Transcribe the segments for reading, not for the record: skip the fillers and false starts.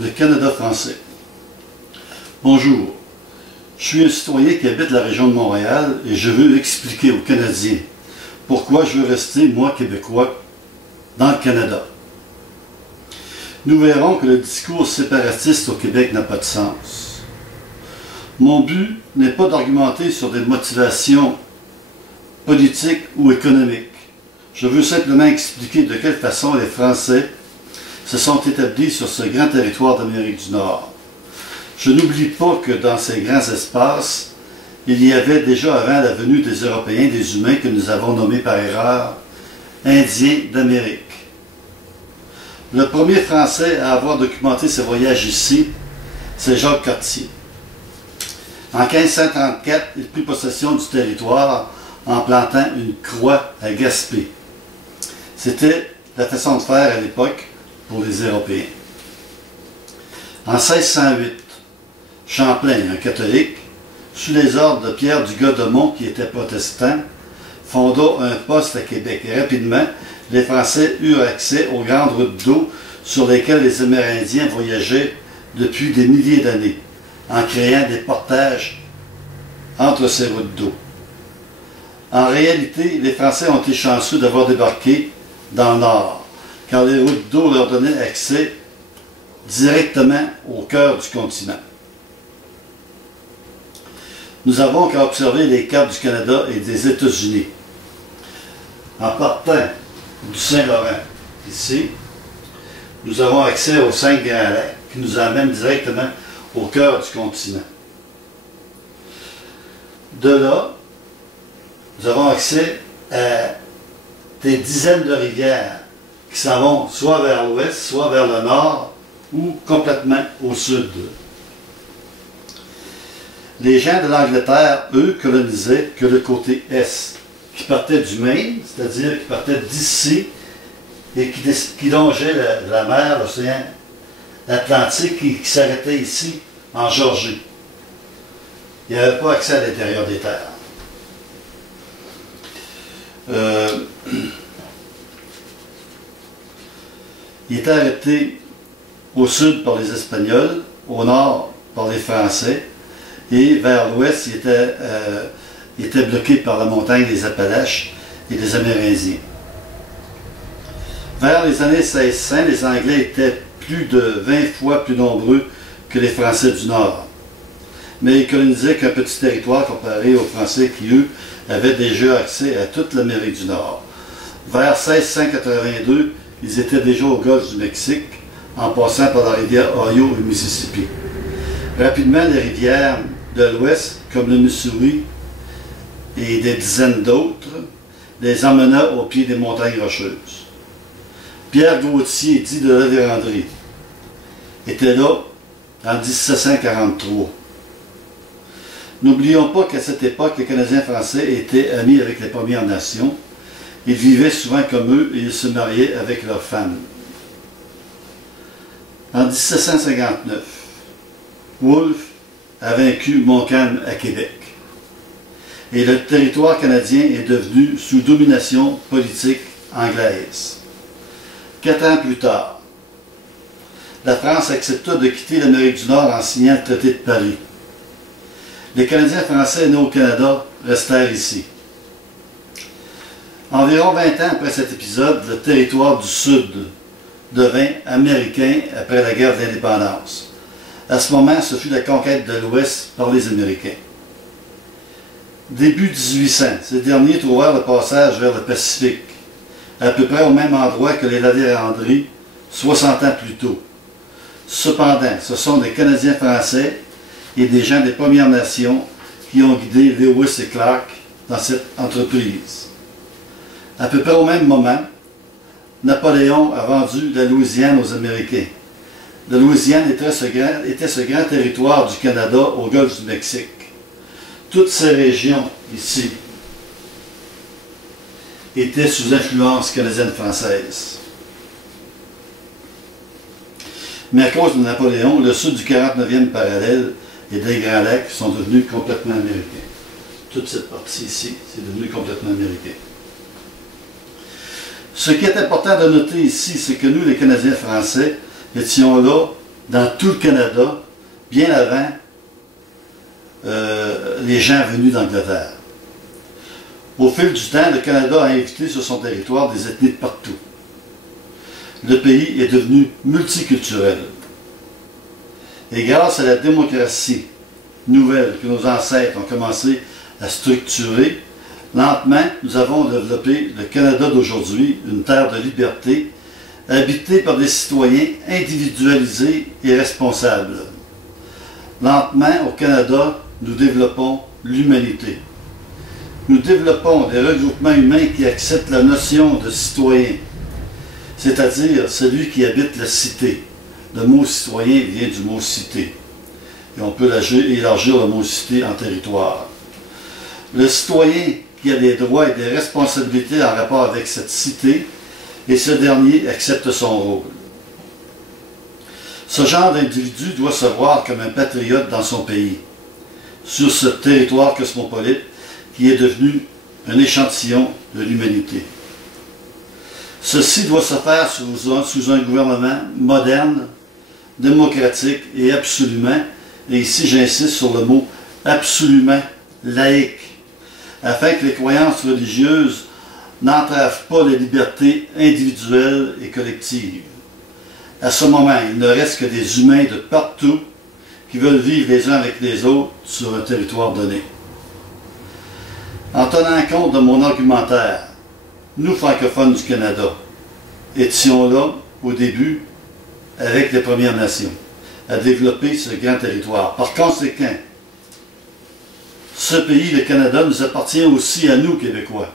le Canada français. Bonjour, je suis un citoyen qui habite la région de Montréal et je veux expliquer aux Canadiens pourquoi je veux rester, moi, Québécois, dans le Canada. Nous verrons que le discours séparatiste au Québec n'a pas de sens. Mon but n'est pas d'argumenter sur des motivations politiques ou économiques. Je veux simplement expliquer de quelle façon les Français se sont établis sur ce grand territoire d'Amérique du Nord. Je n'oublie pas que dans ces grands espaces, il y avait déjà avant la venue des Européens des humains que nous avons nommés par erreur Indiens d'Amérique. Le premier Français à avoir documenté ses voyages ici, c'est Jacques Cartier. En 1534, il prit possession du territoire en plantant une croix à Gaspé. C'était la façon de faire à l'époque pour les Européens. En 1608, Champlain, un catholique, sous les ordres de Pierre du Godemont, qui était protestant, fonda un poste à Québec. Et rapidement, les Français eurent accès aux grandes routes d'eau sur lesquelles les Amérindiens voyageaient depuis des milliers d'années, en créant des portages entre ces routes d'eau. En réalité, les Français ont été chanceux d'avoir débarqué dans le Nord, car les routes d'eau leur donnaient accès directement au cœur du continent. Nous avons qu'à observer les cartes du Canada et des États-Unis. En partant du Saint-Laurent, ici, nous avons accès aux 5 grands lacs qui nous amènent directement au cœur du continent. De là, nous avons accès à des dizaines de rivières qui s'en vont soit vers l'ouest, soit vers le nord ou complètement au sud. Les gens de l'Angleterre, eux, colonisaient que le côté est, qui partait du Maine, c'est-à-dire qui partait d'ici et qui longeait la mer, l'océan Atlantique, qui s'arrêtait ici, en Géorgie. Il n'y avait pas accès à l'intérieur des terres. Il était arrêté au sud par les Espagnols, au nord par les Français, et vers l'ouest, il était bloqué par la montagne des Appalaches et les Amérindiens. Vers les années 1600, les Anglais étaient plus de 20 fois plus nombreux que les Français du Nord. Mais ils colonisaient qu'un petit territoire comparé aux Français qui, eux, avaient déjà accès à toute l'Amérique du Nord. Vers 1682, ils étaient déjà au golfe du Mexique, en passant par la rivière Ohio et Mississippi. Rapidement, les rivières de l'Ouest, comme le Missouri et des dizaines d'autres, les emmena au pied des montagnes rocheuses. Pierre Gauthier, dit de la Vérandrie, était là en 1743. N'oublions pas qu'à cette époque, les Canadiens français étaient amis avec les Premières Nations. Ils vivaient souvent comme eux et ils se mariaient avec leurs femmes. En 1759, Wolfe a vaincu Montcalm à Québec. Et le territoire canadien est devenu sous domination politique anglaise. 4 ans plus tard, la France accepta de quitter l'Amérique du Nord en signant le traité de Paris. Les Canadiens français nés au Canada restèrent ici. Environ 20 ans après cet épisode, le territoire du Sud devint américain après la guerre d'indépendance. À ce moment, ce fut la conquête de l'Ouest par les Américains. Début 1800, ces derniers trouvèrent le passage vers le Pacifique, à peu près au même endroit que les La-Vérendrye, 60 ans plus tôt. Cependant, ce sont des Canadiens français et des gens des Premières Nations qui ont guidé Lewis et Clark dans cette entreprise. À peu près au même moment, Napoléon a vendu la Louisiane aux Américains. La Louisiane était ce grand territoire du Canada au golfe du Mexique. Toutes ces régions ici étaient sous influence canadienne-française. Mais à cause de Napoléon, le sud du 49e parallèle et des Grands Lacs sont devenus complètement américains. Toute cette partie ici, c'est devenu complètement américain. Ce qui est important de noter ici, c'est que nous, les Canadiens français, étions là dans tout le Canada, bien avant les gens venus d'Angleterre. Au fil du temps, le Canada a invité sur son territoire des ethnies de partout. Le pays est devenu multiculturel. Et grâce à la démocratie nouvelle que nos ancêtres ont commencé à structurer, lentement, nous avons développé le Canada d'aujourd'hui, une terre de liberté, habitée par des citoyens individualisés et responsables. Lentement, au Canada, nous développons l'humanité. Nous développons des regroupements humains qui acceptent la notion de citoyen, c'est-à-dire celui qui habite la cité. Le mot citoyen vient du mot cité. Et on peut élargir le mot cité en territoire. Le citoyen qui a des droits et des responsabilités en rapport avec cette cité, et ce dernier accepte son rôle. Ce genre d'individu doit se voir comme un patriote dans son pays, sur ce territoire cosmopolite qui est devenu un échantillon de l'humanité. Ceci doit se faire sous un gouvernement moderne, démocratique et absolument, et ici j'insiste sur le mot absolument laïque, afin que les croyances religieuses n'entravent pas les libertés individuelles et collectives. À ce moment, il ne reste que des humains de partout qui veulent vivre les uns avec les autres sur un territoire donné. En tenant compte de mon argumentaire, nous, francophones du Canada, étions là, au début, avec les Premières Nations, à développer ce grand territoire. Par conséquent, ce pays, le Canada, nous appartient aussi à nous, Québécois.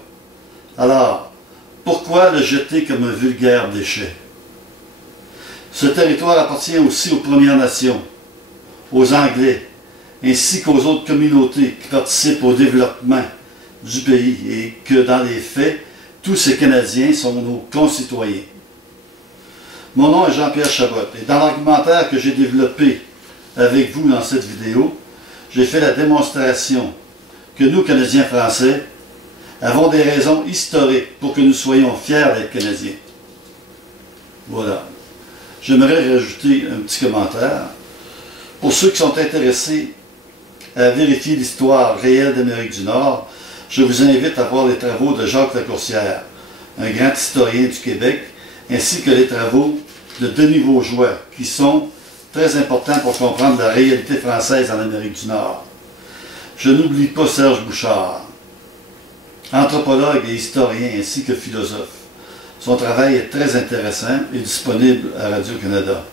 Alors, pourquoi le jeter comme un vulgaire déchet? Ce territoire appartient aussi aux Premières Nations, aux Anglais, ainsi qu'aux autres communautés qui participent au développement du pays et que, dans les faits, tous ces Canadiens sont nos concitoyens. Mon nom est Jean-Pierre Chabot et dans l'argumentaire que j'ai développé avec vous dans cette vidéo, j'ai fait la démonstration que nous, Canadiens français, avons des raisons historiques pour que nous soyons fiers d'être Canadiens. Voilà. J'aimerais rajouter un petit commentaire. Pour ceux qui sont intéressés à vérifier l'histoire réelle d'Amérique du Nord, je vous invite à voir les travaux de Jacques Lacourcière, un grand historien du Québec, ainsi que les travaux de Denis Vaugeois, qui sont très importants pour comprendre la réalité française en Amérique du Nord. Je n'oublie pas Serge Bouchard, anthropologue et historien ainsi que philosophe. Son travail est très intéressant et disponible à Radio-Canada.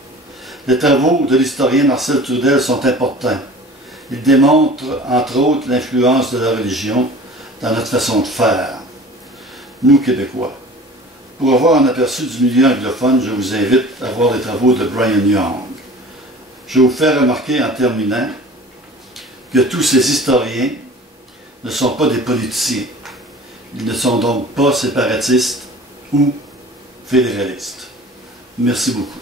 Les travaux de l'historien Marcel Trudel sont importants. Ils démontrent, entre autres, l'influence de la religion dans notre façon de faire, nous, Québécois. Pour avoir un aperçu du milieu anglophone, je vous invite à voir les travaux de Brian Young. Je vous fais remarquer en terminant que tous ces historiens ne sont pas des politiciens. Ils ne sont donc pas séparatistes ou fédéralistes. Merci beaucoup.